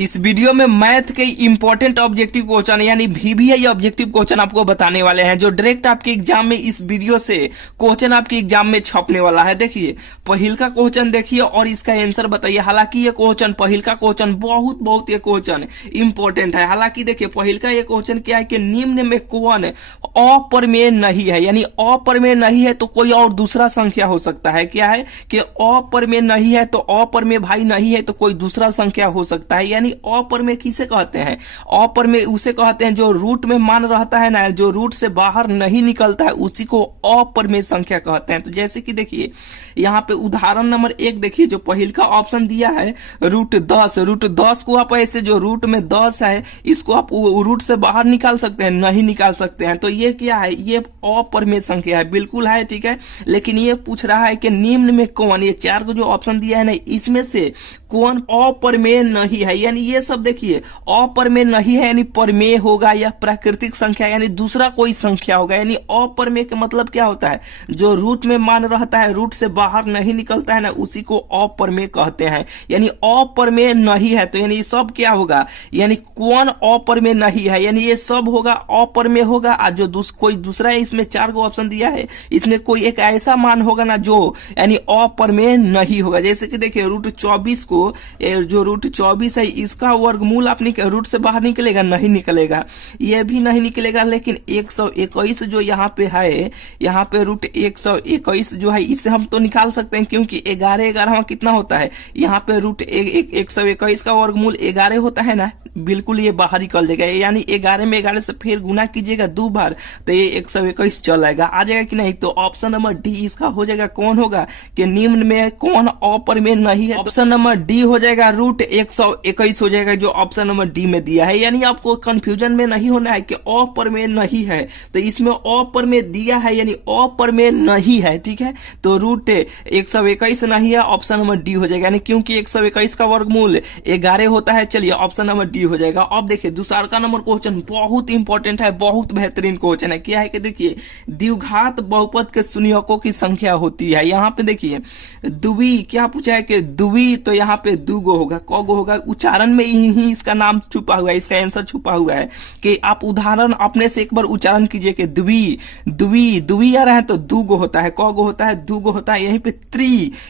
इस वीडियो में मैथ के इंपॉर्टेंट ऑब्जेक्टिव क्वेश्चन यानी वीवीआई ऑब्जेक्टिव क्वेश्चन आपको बताने वाले हैं, जो डायरेक्ट आपके एग्जाम में इस वीडियो से क्वेश्चन आपके एग्जाम में छपने वाला है। देखिए पहिल का क्वेश्चन देखिए और इसका आंसर बताइए। हालांकि ये क्वेश्चन पहिल का क्वेश्चन बहुत ये क्वेश्चन इंपॉर्टेंट है। हालांकि देखिए पहिल का ये क्वेश्चन क्या है कि निम्न में कौन अप्रमेय नहीं है, यानी अप्रमेय नहीं है तो कोई और दूसरा संख्या हो सकता है। क्या है कि अप्रमेय नहीं है तो अप्रमेय भाई नहीं है तो कोई दूसरा संख्या हो सकता है। यानी अप्रमेय किसे कहते हैं? अप्रमेय उसे कहते हैं जो रूट में मान रहता है ना, जो रूट से बाहर नहीं निकलता है, उसी को अप्रमेय संख्या कहते हैं। तो जैसे कि देखिए यहाँ पे उदाहरण नंबर 1 देखिए, जो पहिल का ऑप्शन दिया है √10। √10 को आप ऐसे जो रूट में 10 है इसको आप रूट से बाहर निकाल सकते हैं? नहीं निकाल सकते हैं। तो ये क्या है? ये अप्रमेय संख्या है, बिल्कुल है, ठीक है। लेकिन ये पूछ रहा है कि निम्न में कौन, ये 4 को जो ऑप्शन दिया है ना, इसमें से कौन अप्रमेय नहीं है। यानी ये सब देखिए अप्रमेय नहीं है, यानी प्रमेय होगा या प्राकृतिक संख्या यानी दूसरा कोई संख्या होगा। यानी अप्रमेय का मतलब क्या होता है? जो रूट में मान रहता है, रूट से बाहर नहीं निकलता है ना, उसी को अप्रमेय कहते हैं। यानी अप्रमेय नहीं है तो यानी सब क्या होगा? यानी कौन अप्रमेय नहीं है, यानी ये सब होगा अप्रमेय होगा। और जो कोई दूसरा है, इसमें 4 को ऑप्शन दिया है, इसमें कोई एक ऐसा मान होगा ना जो यानी अप्रमेय नहीं होगा। जैसे कि देखिए √24 को, जो √24 है इसका वर्गमूल अपनी रूट से बाहर निकलेगा? नहीं निकलेगा, ये भी नहीं निकलेगा। लेकिन 121 जो यहाँ पे है, यहाँ पे √121 जो है, इसे हम तो निकाल सकते हैं क्योंकि 11 कितना होता है? यहाँ पे √121 का वर्गमूल 11 होता है ना, बिल्कुल ये बाहर निकल जाएगा। यानी 11 में 11 से फिर गुना कीजिएगा 2 बार तो ये 121 चल आएगा, आ जाएगा कि नहीं? तो ऑप्शन नंबर डी इसका हो जाएगा। कौन होगा कि निम्न में कौन अप्रमेय नहीं है? ऑप्शन नंबर डी हो जाएगा, √121 हो जाएगा, जो ऑप्शन नंबर डी में दिया है। यानी आपको कंफ्यूजन में नहीं होना है कि अप्रमेय नहीं है, तो इसमें अप्रमेय दिया है यानी अप्रमेय नहीं है, ठीक है। तो √121 नहीं है, ऑप्शन नंबर डी हो जाएगा। यानी क्योंकि 121 का वर्गमूल 11 होता है। चलिए ऑप्शन नंबर डी हो जाएगा। अब देखिए दूसरा का नंबर क्वेश्चन बहुत इंपॉर्टेंट है, बहुत बेहतरीन क्वेश्चन है। क्या है कि देखिए द्विघात बहुपद के शून्यकों की संख्या होती है। यहाँ पे देखिए द्वि क्या पूछा है कि द्वि, तो यहाँ पे 2 गो होगा। क गो होगा? उच्चारण में ही इसका नाम छुपा हुआ है, इसका आंसर छुपा हुआ है कि आप उदाहरण अपने से एक बार उच्चारण कीजिए कि द्वि आ रहा है तो 2 गो होता है। क गो होता है? 2 गो होता है। यहीं पे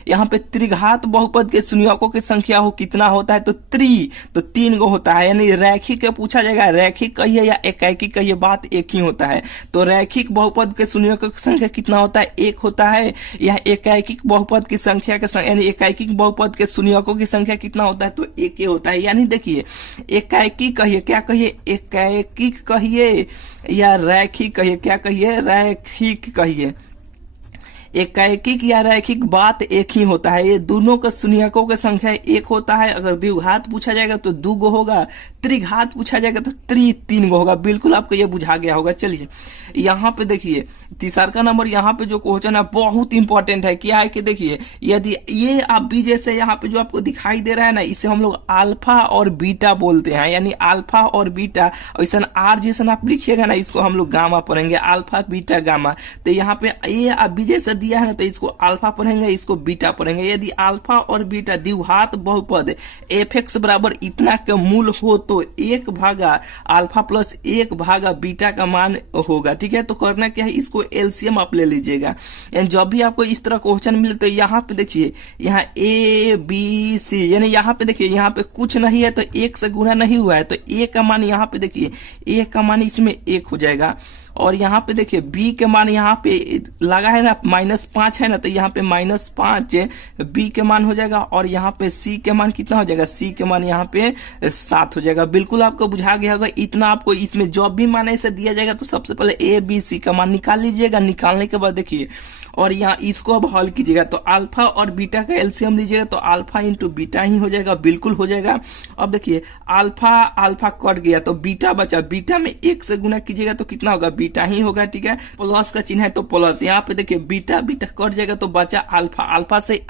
यहाँ पे त्रिघात बहुपद के शून्यकों की संख्या हो कितना होता है? तो 3 गो होता है। यानी रैखिक पूछा जाएगा, रैखिक कहिए या एकैकिक कहिए, बात एक ही होता है। तो रैखिक बहुपद के शून्यकों की संख्या कितना होता है? 1 होता है। यह एकैकिक बहुपद की संख्या के यानी एकैकिक बहुपद के शून्यकों की संख्या कितना होता है? तो 1 ही होता है। यानी देखिए एकैकिक कहिए, क्या कहिए? एकैकिक कहिए या रैखिक कहिए? क्या कहिए? रैखिक कहिए। एकैकिक या रैखिक बात एक ही होता है। ये दोनों का शून्यकों की संख्या 1 होता है। अगर द्विघात पूछा जाएगा तो 2 गो होगा, त्रिघात पूछा जाएगा तो 3 गो होगा। बिल्कुल आपको ये बुझा गया होगा। चलिए यहाँ पे देखिए तीसरा का नंबर, यहाँ पे जो क्वेश्चन है बहुत इंपॉर्टेंट है। क्या है कि देखिए यदि ये आप भी जैसे यहाँ पे जो आपको दिखाई दे रहा है ना, इसे हम लोग अल्फा और बीटा बोलते हैं। यानी अल्फा और बीटा, ऐसा आर जैसा आप लिखिएगा ना, इसको हम लोग गामा पढ़ेंगे, अल्फा बीटा गामा। तो यहाँ पे ये आप भी जैसा दिया है ना, तो इसको अल्फा पढ़ेंगे, इसको बीटा पढ़ेंगे। यदि अल्फा और बीटा द्विघात बहुपद f(x) बराबर इतना के मूल हो तो 1 भागा अल्फा प्लस 1 भागा बीटा का मान होगा, ठीक है। तो करना क्या है, इसको एलसीएम आप ले लीजिएगा। यानी जब भी आपको इस तरह क्वेश्चन मिले तो यहाँ पे देखिए, यहाँ ABC, यानी यहाँ पे देखिए यहाँ पे कुछ नहीं है तो 1 से गुना नहीं हुआ है, तो a का मान यहाँ पे देखिए, a का मान इसमें 1 हो जाएगा। और यहाँ पे देखिए b के मान यहाँ पे लगा है ना, -5 है ना, तो यहाँ पे -5 b के मान हो जाएगा। और यहाँ पे c के मान कितना हो जाएगा? c के मान यहाँ पे 7 हो जाएगा। बिल्कुल आपको बुझा गया होगा। इतना आपको इसमें जब भी मान ऐसे दिया जाएगा तो सबसे पहले a b c का मान निकाल लीजिएगा। निकालने के बाद देखिए और यहाँ इसको अब हल कीजिएगा तो अल्फा और बीटा का एलसीएम लीजिएगा तो अल्फा इंटू बीटा ही हो जाएगा। बिल्कुल हो जाएगा। अब देखिए अल्फा कट गया तो बीटा बचा, बीटा में 1 से गुना कीजिएगा तो कितना होगा? बीटा ही होगा, ठीक है। प्लस का चिन्ह है तो प्लस, यहाँ पे देखिए बीटा कट जाएगा तो बचा अल्फा,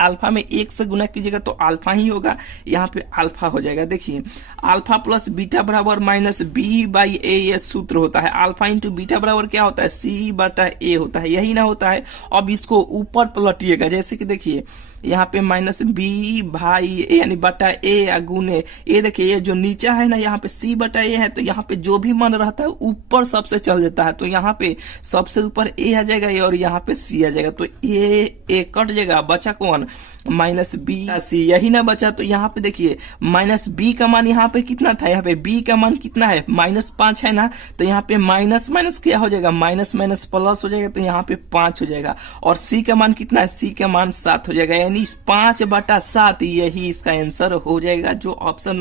अल्फा में 1 से गुना कीजिएगा तो अल्फा ही होगा, यहाँ पे अल्फा हो जाएगा। देखिए अल्फा प्लस बीटा बराबर -b/a, ये सूत्र होता है। अल्फा इंटू बीटा बराबर क्या होता है? c/a होता है, यही ना होता है। अब इसको ऊपर पलटिएगा, जैसे कि देखिए यहाँ पे माइनस बी भाई ए यानी बटा ए या गुने ए। देखिए ये जो नीचा है ना, यहाँ पे सी बटा ए है, तो यहाँ पे जो भी मान रहता है ऊपर सबसे चल जाता है, तो यहाँ पे सबसे ऊपर ए आ जाएगा और यहाँ पे सी आ जाएगा, तो ए कट जाएगा, बचा कौन, माइनस बी सी। यही ना बचा, तो यहाँ पे देखिए माइनस बी का मान यहाँ पे कितना था, यहाँ पे बी का मान कितना है, -5 है ना, तो यहाँ पे माइनस माइनस क्या हो जाएगा, माइनस माइनस प्लस हो जाएगा, तो यहाँ पे 5 हो जाएगा। और सी का मान कितना है, सी का मान 7 हो जाएगा, यानी 5/7 यही इसका आंसर हो जाएगा, जो ऑप्शन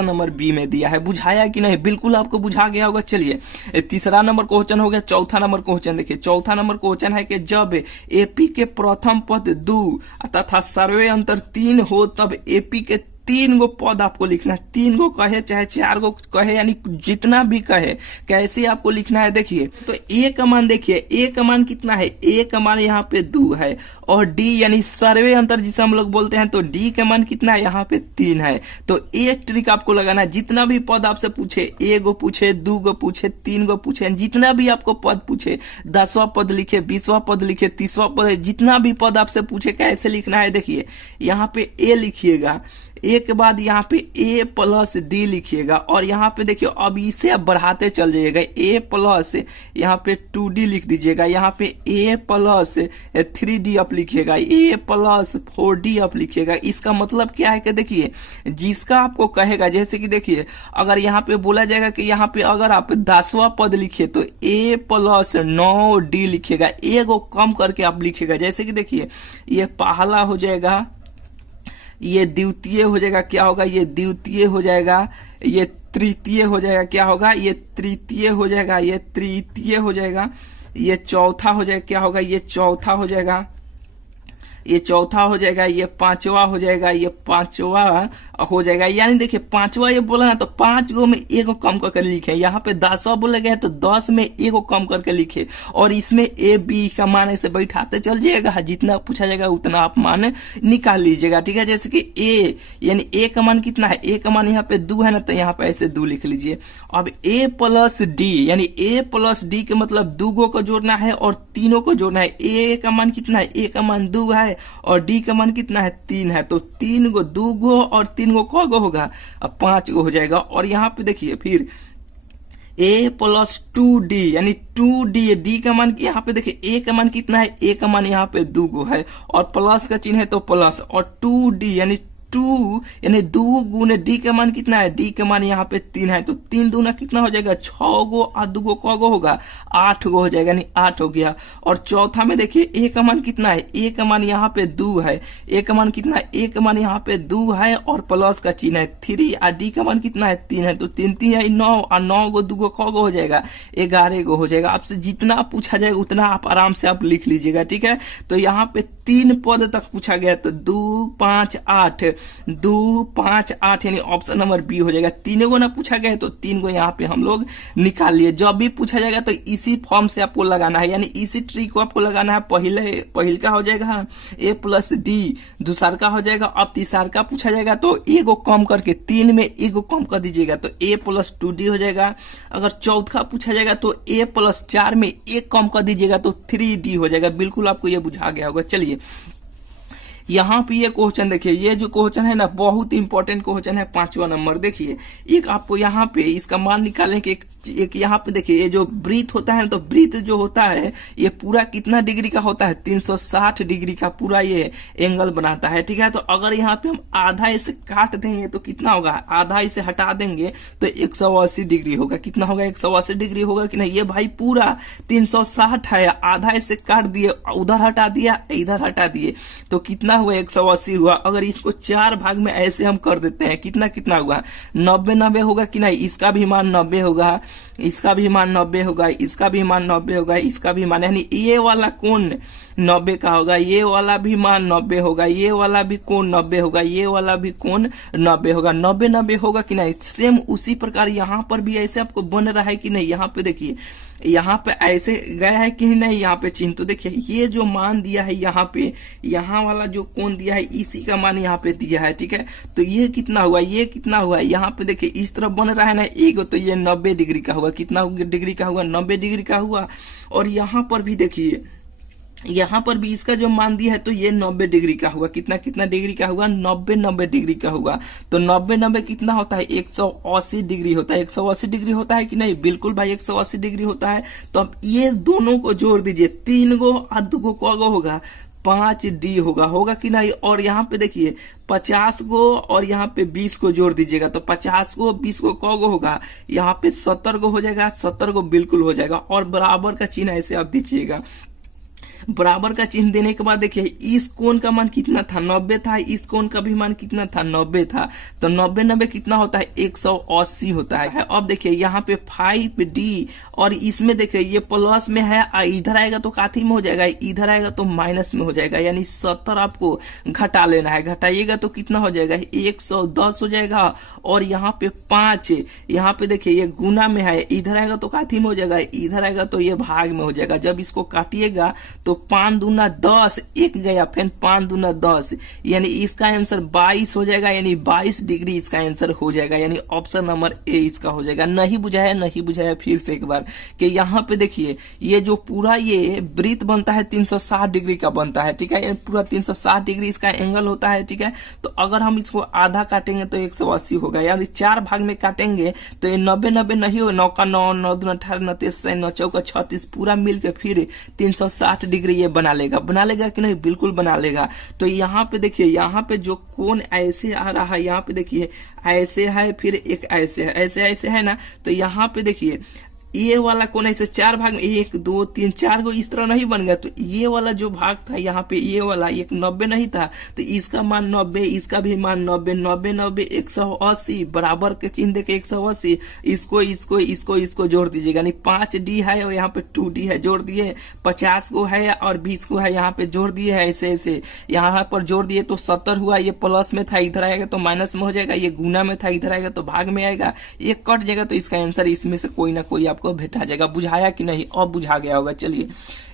नंबर बी में दिया है। बुझाया कि नहीं, बिल्कुल आपको बुझा गया होगा। चलिए तीसरा नंबर क्वेश्चन हो गया। चौथा नंबर क्वेश्चन देखिए, चौथा नंबर क्वेश्चन है कि जब एपी के प्रथम पद 2 तथा सर्वे अंतर 3 हो तब एपी के 3 गो पद आपको लिखना है। 3 गो कहे चाहे 4 गो कहे, यानी जितना भी कहे कैसे आपको लिखना है। देखिए तो ए का मान देखिए, ए का मान कितना है, ए का मान यहाँ पे 2 है, और डी यानी सर्वे अंतर जिसे हम लोग बोलते हैं, तो डी का मान कितना है, यहाँ पे 3 है। तो एक ट्रिक आपको लगाना है, जितना भी पद आपसे पूछे, 1 गो पूछे, 2 गो पूछे, 3 गो पूछे, जितना भी आपको पद पूछे, 10वां पद लिखे, 20वां पद लिखे, 30वां पद, जितना भी पद आपसे पूछे कैसे लिखना है। देखिए यहाँ पे ए लिखिएगा, एक के बाद यहाँ पे ए प्लस डी लिखिएगा, और यहाँ पे देखिए अब इसे अब बढ़ाते चल जाइएगा, ए प्लस यहाँ पे 2d लिख दीजिएगा, यहाँ पे ए प्लस 3d आप लिखिएगा, ए प्लस 4d आप लिखिएगा। इसका मतलब क्या है कि देखिए जिसका आपको कहेगा, जैसे कि देखिए अगर यहाँ पे बोला जाएगा कि यहाँ पे अगर आप 10वां पद लिखिए तो ए प्लस 9d लिखिएगा, ए को कम करके आप लिखिएगा। जैसे कि देखिए ये पहला हो जाएगा, ये द्वितीय हो जाएगा, क्या होगा, ये द्वितीय हो जाएगा, ये तृतीय हो जाएगा, क्या होगा, ये तृतीय हो जाएगा, ये तृतीय हो जाएगा, ये चौथा हो जाएगा, क्या होगा, ये चौथा हो जाएगा, ये चौथा हो जाएगा, ये 5वां हो जाएगा, ये 5वां हो जाएगा। यानी देखिए 5वां ये बोला ना, तो 5 गो में 1 को कम करके लिखे। यहाँ पे 10वां बोला गया है तो 10 में 1 को कम करके लिखे, और इसमें ए बी का मान ऐसे बैठाते चल जाइएगा, जितना पूछा जाएगा उतना आप मान निकाल लीजिएगा। ठीक है, जैसे कि ए यानी ए का मान कितना है, ए का मान यहाँ पे 2 है ना, तो यहाँ पे ऐसे 2 लिख लीजिए। अब ए प्लस डी यानी ए प्लस डी के मतलब 2 गो को जोड़ना है और तीनों को जोड़ना है। ए का मान कितना है, ए का मान 2 है और डी का मान कितना है, 3 है, तो 3 गो 2 गो और 3 गो क गो होगा, अब 5 गो हो जाएगा। और यहाँ पे देखिए फिर a प्लस 2d यानी 2d, डी का मान यहाँ पे देखिए a का मान कितना है, a का मान यहाँ पे 2 गो है और प्लस का चिन्ह है तो प्लस, और 2d यानी 2 यानी 2 गुने डी का मान कितना है, डी का मान यहाँ पे 3 है, तो 3 दूना कितना हो जाएगा, 6 गो और 2 गो क गो होगा, 8 गो हो जाएगा, यानी 8 हो गया। और चौथा में देखिए ए का मान कितना है, ए का मान यहाँ पे 2 है, ए का मान कितना है, ए का मान यहाँ पे 2 है और प्लस का चिन्ह है 3, और डी का मान कितना है 3 है, तो 3 3 है 9, और 9 गो 2 गो क गो हो जाएगा, 11 गो हो जाएगा। आपसे जितना पूछा जाएगा उतना आप आराम से आप लिख लीजिएगा। ठीक है, तो यहाँ पे 3 पद तक पूछा गया, तो 2 5 8 2 5 8 यानी ऑप्शन नंबर बी हो जाएगा। 3 गो ना पूछा गया तो 3 गो यहाँ पे हम लोग निकाल लिए। जब भी पूछा जाएगा तो इसी फॉर्म से आपको लगाना है, यानी इसी ट्रिक को आपको लगाना है। पहिल का हो जाएगा ए प्लस डी, दूसर का हो जाएगा, अब तीसर का पूछा जाएगा तो ए को कम करके 3 में 1 को कम कर दीजिएगा तो ए प्लस 2d हो जाएगा। अगर चौथा पूछा जाएगा तो ए प्लस 4 में 1 कम कर दीजिएगा तो 3d हो जाएगा। बिल्कुल आपको ये बुझा गया होगा। चलिए यहाँ पे ये क्वेश्चन देखिए, ये जो क्वेश्चन है ना बहुत इंपॉर्टेंट क्वेश्चन है, 5वां नंबर। देखिए एक आपको यहाँ पे इसका मान निकालने के एक यहाँ पे देखिए ये जो ब्रीथ होता है तो ब्रीथ जो होता है ये पूरा कितना डिग्री का होता है, 360 डिग्री का पूरा ये एंगल बनाता है। ठीक है, तो अगर यहाँ पे हम आधा इसे काट देंगे तो कितना होगा, आधा इसे हटा देंगे तो 180 डिग्री होगा। कितना होगा, 180 डिग्री होगा कि नहीं। ये भाई पूरा 360 है, आधा इसे काट दिए, उधर हटा दिया इधर हटा दिए तो कितना हुआ, 180 हुआ। अगर इसको 4 भाग में ऐसे हम कर देते हैं कितना कितना हुआ, 90 90 होगा कि नहीं। इसका भी मान 90 होगा, इसका भी मान 90 होगा, इसका भी मान 90 होगा, इसका भी मान, यानी ये वाला कोण 90 का होगा, ये वाला भी मान 90 होगा, ये वाला भी कोण 90 होगा, ये वाला भी कोण 90 होगा। 90 90 होगा कि नहीं। सेम उसी प्रकार यहाँ पर भी ऐसे आपको बन रहा है कि नहीं। यहाँ पे देखिए यहाँ पे ऐसे गया है कि नहीं, यहाँ पे चिन्ह तो देखिए ये जो मान दिया है यहाँ पे, यहाँ वाला जो कोण दिया है इसी का मान यहाँ पे दिया है। ठीक है, तो ये कितना हुआ, ये कितना हुआ, यहाँ पे देखिए इस तरफ बन रहा है ना एक, तो ये 90 डिग्री का हुआ। कितना डिग्री का हुआ, 90 डिग्री का हुआ। और यहाँ पर भी देखिए यहाँ पर भी इसका जो मान दिया है तो ये 90 डिग्री का हुआ। कितना कितना डिग्री का हुआ? 90 डिग्री का हुआ। तो 90 कितना होता है? 180 डिग्री होता है। 180 डिग्री होता है कि नहीं? बिल्कुल भाई 180 डिग्री होता है। तो अब ये दोनों को जोड़ दीजिए, 3 गो और 2 गो को होगा 5D होगा कि नहीं? और यहाँ पे देखिए 50 गो और यहाँ पे 20 को जोड़ दीजिएगा, तो 50 गो 20 को कौगो होगा? यहाँ पे 70 गो हो जाएगा। 70 गो बिल्कुल हो जाएगा। और बराबर का चिन्ह ऐसे आप दीजिएगा। बराबर का चिन्ह देने के बाद देखिए इस कोण का मान कितना था? 90 था। इस कोण का भी मान कितना था? 90 था। तो 90 कितना होता है? 180 होता है। अब देखिए यहाँ पे 5D और इसमें देखिए ये प्लस में है, इधर आएगा तो काथी में हो जाएगा? इधर आएगा तो माइनस में हो जाएगा। यानी 70 आपको घटा लेना है। घटाइएगा तो कितना हो जाएगा? 110 हो जाएगा। और यहाँ पे 5, यहाँ पे देखिए ये गुना में है, इधर आएगा तो काथी में हो जाएगा? इधर आएगा तो ये भाग में हो जाएगा। जब इसको काटिएगा तो 5 दूना 10, एक गया, फिर 5 दूना 10, यानी इसका आंसर 22 हो जाएगा। यानी 22 डिग्री इसका आंसर हो जाएगा। यानी ऑप्शन नंबर ए इसका हो जाएगा। नहीं बुझाया फिर से एक बार कि यहाँ पे देखिए ये जो पूरा ये वृत्त बनता है 360 डिग्री का बनता है, ठीक है? पूरा 360 डिग्री इसका एंगल होता है, ठीक है? तो अगर हम इसको आधा काटेंगे तो 180 होगा। यानी 4 भाग में काटेंगे तो ये 90 नहीं हो, 9 का 9, 9 दूना 18, 9 3 9 चौका 36, पूरा मिलकर फिर 360 डिग्री ये बना लेगा कि नहीं? बिल्कुल बना लेगा। तो यहाँ पे देखिए, यहाँ पे जो कोण ऐसे आ रहा है, यहाँ पे देखिए ऐसे है, फिर एक ऐसे है, ऐसे है ना? तो यहाँ पे देखिए ये वाला कोण ऐसे 4 भाग में 1 2 3 4 को इस तरह नहीं बन गया। तो ये वाला जो भाग था यहाँ पे, ये वाला एक 90 नहीं था, तो इसका मान 90, इसका भी मान 90, 90 180, बराबर के चिन्ह देके 180, इसको जोड़ दीजिएगा। यानी 5D है और यहाँ पे 2D है, जोड़ दिए। 50 को है और 20 को है, यहाँ पे जोड़ दिए है ऐसे यहाँ पर जोड़ दिए तो 70 हुआ। ये प्लस में था, इधर आएगा तो माइनस में हो जाएगा। ये गुना में था, इधर आएगा तो भाग में आएगा। ये कट जाएगा तो इसका आंसर इसमें से कोई ना कोई आपको भेटा जाएगा। बुझाया कि नहीं? अब बुझा गया होगा। चलिए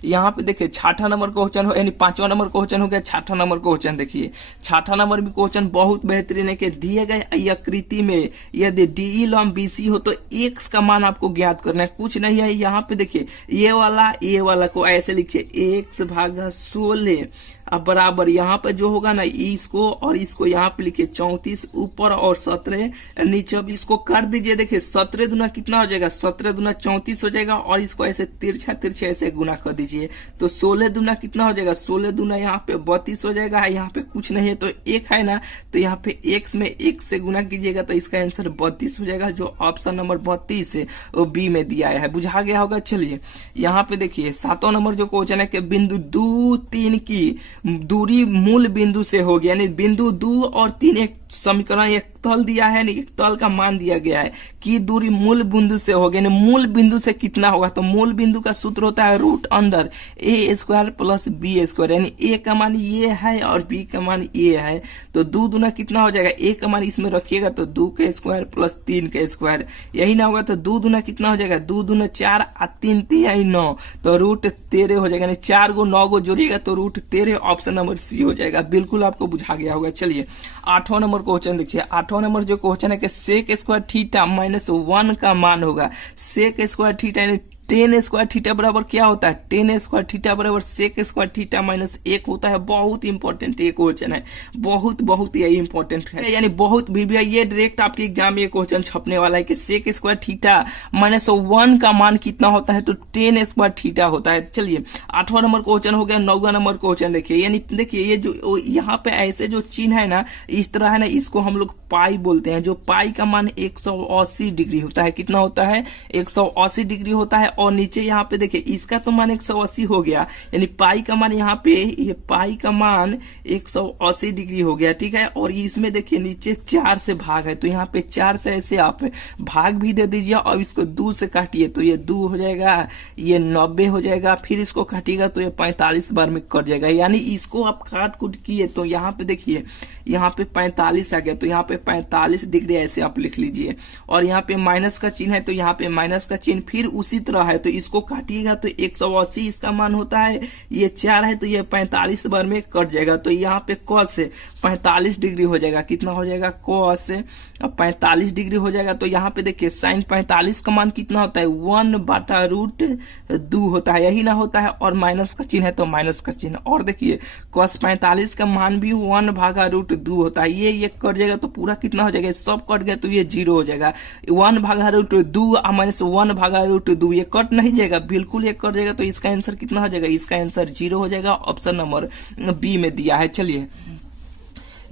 यहाँ पे देखिए 6ठा नंबर क्वेश्चन हो, यानी 5वां नंबर क्वेश्चन हो गया। 6ठा नंबर क्वेश्चन देखिए, 6ठा नंबर भी क्वेश्चन बहुत बेहतरीन है कि दिए गए आकृति में यदि DE लंब BC हो तो x का मान आपको ज्ञात करना है। कुछ नहीं है। यहाँ पे देखिए ये वाला को ऐसे लिखिए, x भागा 16 अब बराबर यहाँ पे जो होगा ना इसको और इसको यहाँ पे लिखिए 34 ऊपर और 17 नीचे। अब इसको कर दीजिए। देखिए 17 दूना कितना हो जाएगा? 17 दूना 34 हो जाएगा। और इसको ऐसे तिरछा ऐसे गुना कर दीजिए तो 16 दूना कितना हो जाएगा? 16 दूना यहाँ पे 32 हो जाएगा। यहाँ पे कुछ नहीं है तो 1 है ना, तो यहाँ पे x में 1 से गुना कीजिएगा तो इसका आंसर 32 हो जाएगा। जो ऑप्शन नंबर 32 वो बी में दिया है। बुझा गया होगा। चलिए यहाँ पे देखिए 7वां नंबर जो क्वेश्चन है कि बिंदु 2 3 की दूरी मूल बिंदु से होगी। यानी बिंदु 2 और 3 एक समीकरण, एक तल दिया है, एक तल का मान दिया गया है कि दूरी मूल बिंदु से होगी। यानी मूल बिंदु से कितना होगा? तो मूल बिंदु का सूत्र होता है √A² प्लस B²। यानी A का मान ये है और B का मान ये है। तो 2 दूना कितना हो जाएगा? A का मान इसमें रखिएगा तो 2 का स्क्वायर प्लस 3 का स्क्वायर, यही ना होगा। तो 2 दूना कितना हो जाएगा? 2 दूना 4 और 3 3 9, तो √13 हो जाएगा। यानी 4 को 9 को जोड़िएगा तो √13, ऑप्शन नंबर सी हो जाएगा। बिल्कुल आपको बुझा गया होगा। चलिए 8वां नंबर क्वेश्चन देखिए। 8वां नंबर जो क्वेश्चन है कि सेक स्क्वायर थीटा -1 का मान होगा। सेक स्क्वायर थीटा यानी टेन स्क्वायर थीटा बराबर क्या होता है? टेन स्क्वायर थीटा बराबर सेक स्क्वायर थीटा -1 होता है। बहुत इंपॉर्टेंट ये क्वेश्चन है, बहुत यही इंपॉर्टेंट है। यानी बहुत भी ये डायरेक्ट आपके एग्जाम में क्वेश्चन छपने वाला है कि सेक स्क्वायर थीटा -1 का मान कितना होता है? तो टेन स्क्वायर थीटा होता है। चलिए 8वां नंबर क्वेश्चन हो गया। 9वां नंबर क्वेश्चन देखिए। यानी देखिए ये जो यहाँ पे ऐसे जो चिन्ह है ना, इस तरह है ना, इसको हम लोग पाई बोलते हैं। जो पाई का मान 180 डिग्री होता है। कितना होता है? 180 डिग्री होता है। और नीचे यहाँ पे देखिए इसका तो मान 180 हो गया, यानी पाई का मान यहाँ पे, ये पाई का मान 180 डिग्री हो गया, ठीक है। और इसमें देखिए नीचे 4 से भाग है, तो यहाँ पे 4 से ऐसे आप भाग भी दे दीजिए और इसको 2 से काटिए तो ये 2 हो जाएगा, ये 90 हो जाएगा। फिर इसको काटिएगा तो ये 45 बार में कट जाएगा। यानी इसको आप काट कुट किए तो यहाँ पे देखिए यहाँ पे 45 आ गया, तो यहाँ पे 45 डिग्री ऐसे आप लिख लीजिए। और यहाँ पे माइनस का चिन्ह है तो यहाँ पे माइनस का चिन्ह फिर उसी तरह है, तो इसको काटिएगा तो 180 इसका मान होता है, ये 4 है तो ये 45 बार में कट जाएगा। तो यहाँ पे cos से 45 डिग्री हो जाएगा, कितना हो जाएगा cos से 45 डिग्री हो जाएगा। तो यहाँ पे देखिए sin 45 का मान कितना होता है 1/√2 होता है, यही ना होता है, और माइनस का चिन्ह है तो माइनस का चिन्ह। और देखिए cos 45 का मान भी 1/√2 होता है, ये कट जाएगा तो पूरा कितना हो जाएगा, सब कट गया तो ये 0 हो जाएगा। 1/√2 माइनस 1/√2 ये कट नहीं जाएगा, बिल्कुल ये कट जाएगा। तो इसका आंसर कितना हो जाएगा, इसका आंसर 0 हो जाएगा, ऑप्शन नंबर बी में दिया है। चलिए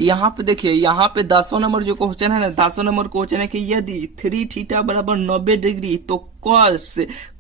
यहाँ पे देखिए, यहाँ पे 10वां नंबर जो क्वेश्चन है ना, 10वां नंबर क्वेश्चन है कि यदि 3θ बराबर 90 डिग्री तो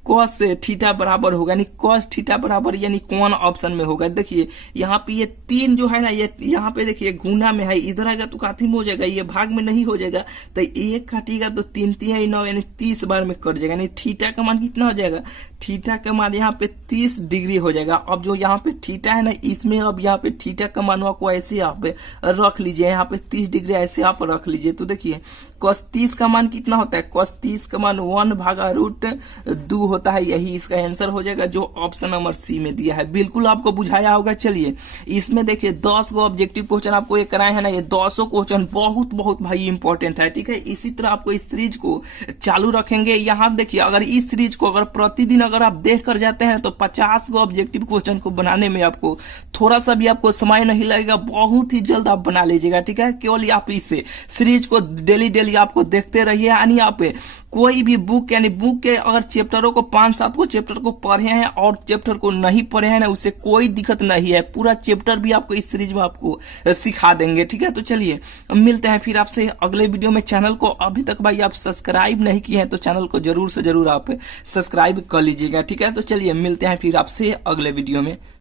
cos से थीटा बराबर होगा, यानी cos थीटा बराबर यानी कौन ऑप्शन में होगा। देखिए यहाँ पे ये 3 जो है ना, ये यहाँ पे देखिए गुना में है, इधर आएगा तो काथी में हो जाएगा, ये भाग में नहीं हो जाएगा, तो 1 काटिएगा तो 3 3 9 यानी 30 बार में कट जाएगा, यानी थीटा का मान कितना हो जाएगा, थीटा का मान यहाँ पे 30 डिग्री हो जाएगा। अब जो यहाँ पे थीटा है ना, इसमें अब यहाँ पे थीटा का मान को ऐसे आप रख लीजिए, यहाँ पे 30 डिग्री ऐसे आप रख लीजिए। तो देखिए cos 30 का मान कितना होता है, cos 30 का मान 1/√2 होता है, यही इसका आंसर हो जाएगा जो ऑप्शन नंबर सी में दिया है। बिल्कुल आपको बुझाया होगा। चलिए इसमें देखिए 10 गो ऑब्जेक्टिव क्वेश्चन आपको ये कराए हैं ना, ये 200 क्वेश्चन बहुत बहुत भाई इंपॉर्टेंट है, ठीक है। इसी तरह आपको इस सीरीज को चालू रखेंगे। यहाँ देखिए अगर इस सीरीज को अगर प्रतिदिन अगर आप देख कर जाते हैं तो 50 गो ऑब्जेक्टिव क्वेश्चन को बनाने में आपको थोड़ा सा भी आपको समय नहीं लगेगा, बहुत ही जल्द आप बना लीजिएगा, ठीक है। केवल आप इसे सीरीज को डेली आपको देखते रहिए, यानी आप कोई भी बुक यानी बुक के अगर चैप्टरों को 5-7 को चैप्टर को पढ़े हैं और चैप्टर को नहीं पढ़े हैं ना, उससे कोई दिक्कत नहीं है, पूरा चैप्टर भी आपको इस सीरीज में आपको सिखा देंगे, ठीक है। तो चलिए मिलते हैं फिर आपसे अगले वीडियो में। चैनल को अभी तक भाई आप सब्सक्राइब नहीं किए हैं तो चैनल को जरूर से जरूर आप सब्सक्राइब कर लीजिएगा, ठीक है। तो चलिए मिलते हैं फिर आपसे अगले वीडियो में।